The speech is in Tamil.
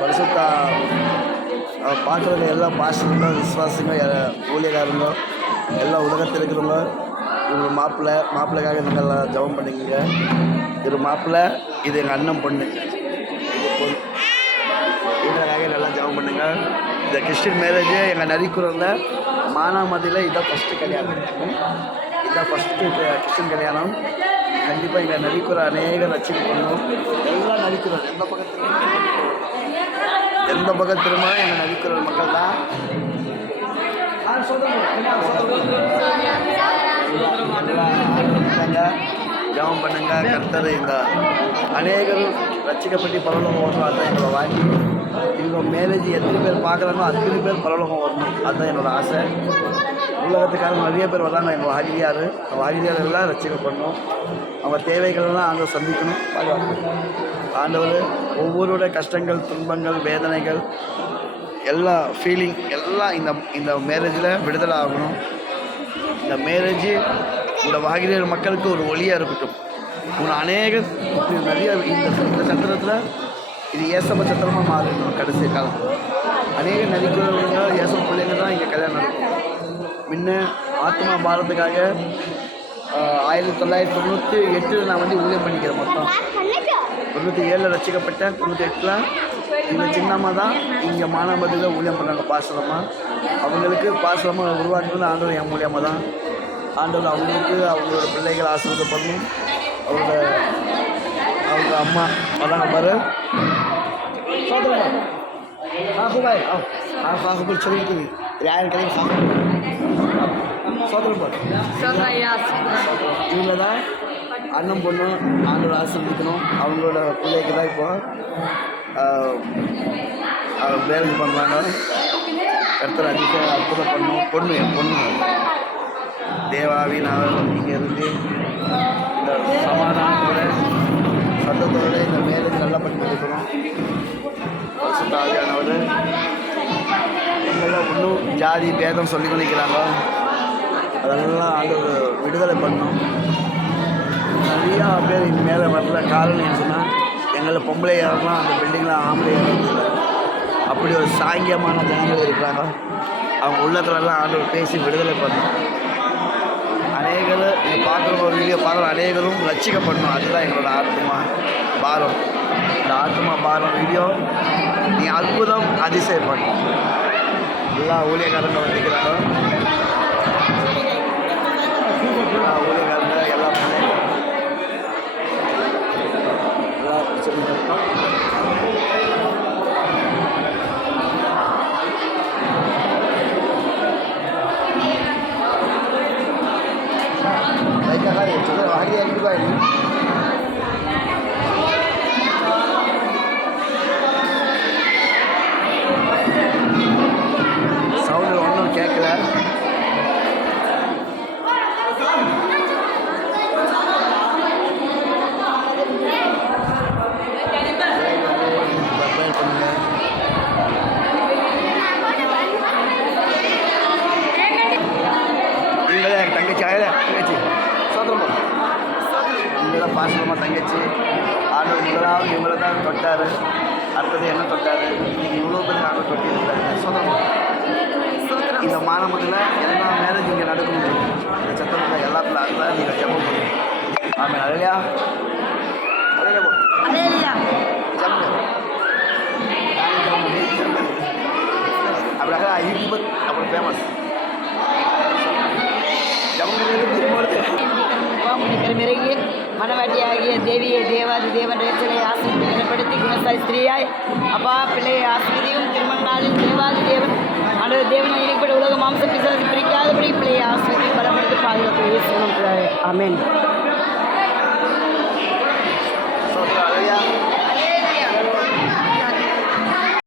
பரிசுத்த பார்க்குறவங்க எல்லா பாஸ்டருங்க விசுவாசிங்க ஊழியக்காரங்க எல்லா உலகத்தில் இருக்கிறவங்க இவங்க மாப்பிள்ளைக்காக நாங்கள் ஜெபம் பண்ணிக்கங்க. இது மாப்பிள்ளை, இது எங்கள் அண்ணன் பொண்ணு, இது பொண்ணு, இவங்களுக்காக நல்லா ஜெபம் பண்ணுங்க. இந்த கிறிஸ்டின் மேரேஜ் எங்கள் நரிக்குறவில் மானாமதியில் இதுதான் ஃபஸ்ட்டு கல்யாணம். இதுதான் ஃபஸ்ட்டு கிறிஸ்டின் கல்யாணம். கண்டிப்பாக எங்கள் நரிக்குற அநேக ரசிக்க பண்ணணும். எல்லாம் நரிக்குறோம், எந்த பக்கத்திலுமா எங்கள் நரிக்குற மக்கள் தான். ஜெபம் பண்ணுங்க. கர்த்தர் இந்த அநேகரும் ரட்சிக்கப்பட்டு பரலோகம் வரணும். அதுதான் எங்களோட வாங்கி இவங்க மேரேஜ் எத்தனை பேர் பார்க்குறாங்களோ அத்தனை பேர் பரலோகம் வரணும். அதுதான் என்னோடய ஆசை. உலகத்துக்காரங்க நிறைய பேர் வர்றாங்க. எங்கள் வாகிரியார் எல்லாம் ரட்சிக்கப்படணும். அவங்க தேவைகள்லாம் ஆண்டவர் சந்திக்கணும். ஆண்டவர் ஒவ்வொருடைய கஷ்டங்கள், துன்பங்கள், வேதனைகள், எல்லா ஃபீலிங் எல்லாம் இந்த மேரேஜில் விடுதலை ஆகணும். இந்த மேரேஜ் இந்த வாகிரியர் மக்களுக்கு ஒரு ஒளியாக இருக்கட்டும். அநேக நிறைய இந்த சத்திரத்தில் இது ஏசப்ப சத்திரமாக மாறணும். கடைசி காலத்தில் அநேக நடிக்கிறவங்க ஏசப்ப பிள்ளைங்க தான் இங்கே கல்யாணம் நடக்கும். முன்ன ஆத்மா பாரத்துக்காக 1998 நான் ஊழியம் பண்ணிக்கிறேன். மொத்தம் 97 ரசிக்கப்பட்டேன். 98 இந்த சின்னம்மா தான் இங்கே மானாமதியில் ஊழியம் பண்ணாங்க. பாசலமாக அவங்களுக்கு பாசலமாக உருவாக்குறது ஆண்டவர் என் மூலியமாக தான். ஆண்டவர் அவங்களுக்கு அவங்களோட பிள்ளைகள் ஆசீர்வாதப்படணும். அவங்க அம்மா அதாங்க பாரு பாய் பாகுபல் சொல்லிட்டு யாரும் கிடையாது. இவங்க தான் அண்ணன் பொண்ணு ஆண்டோட ஆசீர்வதிக்கணும். அவங்களோட பிள்ளைக்கு தான் இப்போ மேரேஜ் பண்ணுறாங்க. கர்த்தர் அதிகம் அற்புதம் பண்ணணும். பொண்ணு என் பொண்ணு தேவாவி நான் இங்கே இருந்து இந்த சமாதானத்தோட சத்தத்தோட இந்த மேரேஜ் நல்லா பண்ணி கொடுக்கணும். ஆவியானவர் எங்கெல்லாம் இன்னும் ஜாதி பேதம் சொல்லி கொண்டிருக்கிறாங்க. அதெல்லாம் ஆண்டவர் விடுதலை பண்ணணும். நிறையா பேர் இங்கே மேலே வரல. காரணம் என்ன சொன்னால் எங்களை பொம்பளை யாரெல்லாம் அந்த பில்டிங்கில் ஆம்பளை ஏறதில்லை. அப்படி ஒரு சாங்கியமான ஜனங்கள் இருக்கிறாங்க. அவங்க உள்ளத்துலலாம் ஆண்டவர் பேசி விடுதலை பண்ணணும். அநேகரும் இதை பார்க்குற ஒரு வீடியோ பார்க்குற அநேகரும் ரட்சிக்கப்படணும். அதுதான் எங்களோட ஆத்மா பாரம். இந்த ஆத்மா பாரம் வீடியோ நீ அற்புதம் அதிசயப்படணும். எல்லா ஊழியக்காரங்க வந்துக்கிறாங்க. எல்லா ஊழியக்காரங்க எல்லா பிள்ளைங்க எல்லா பிரச்சனைகளும் சவுண்டு ஒன்றும் கேட்கல. நீங்களே என் தங்கச்சி தங்கச்சி சோதரமா இங்கே தான் பாசமாக தங்கச்சி. ஆண்டவர் முதலாவது இவங்களை தான் தொட்டார். அடுத்தது என்ன தொட்டார். இன்றைக்கி இவ்வளோ பேர் ஆண்டவர் தொட்டிருந்தாங்க. சோதரமா இந்த மானமத்தில் எல்லா மேரேஜ் இங்கே நடக்கணும். இந்த சத்தத்தில் எல்லாத்துல அதுதான் நீங்கள் ஜெபம் பண்ணுங்க. ஆமாம் அலையா அலையா போ அப்படியாக ஐம்பது அப்புறம் ஃபேமஸ் மெருகி மனவாட்டியாகிய தேவியை தேவாதி தேவன் ரேச்சலை ஆசிரியப்படுத்தி குணசாய் ஸ்திரீயாய் அப்பா பிள்ளையை ஆசிரியும் திருமண நாளில் தேவாதி தேவன் அந்த தேவனை இணைப்பட உலக மாம்ச பிசாசு பிரிக்காதபடி பிள்ளையை ஆசிரியத்தை பலப்படுத்தி பாதுகாப்பு ஆமென்.